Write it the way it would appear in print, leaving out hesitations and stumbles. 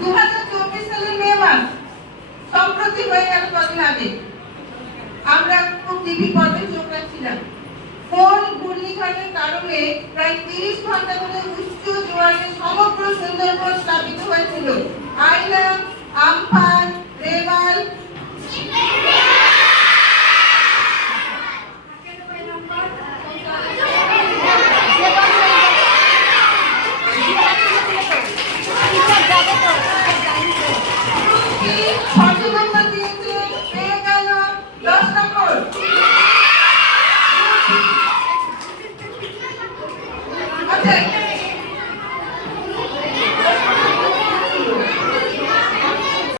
2024 সালের মে মাস সম্প্রতি হয়ে গেল কদিন আগে। আমরা খুব টিভি পর্বে চোখ রাখছিলাম। কোন ঘূর্ণিঝড়ের কারণে প্রায় 30 ঘন্টা ধরে উচ্চ জোয়ারে সমগ্র সুন্দরবন প্লাবিত হয়েছিল। আইলা, আমফান, রেমাল,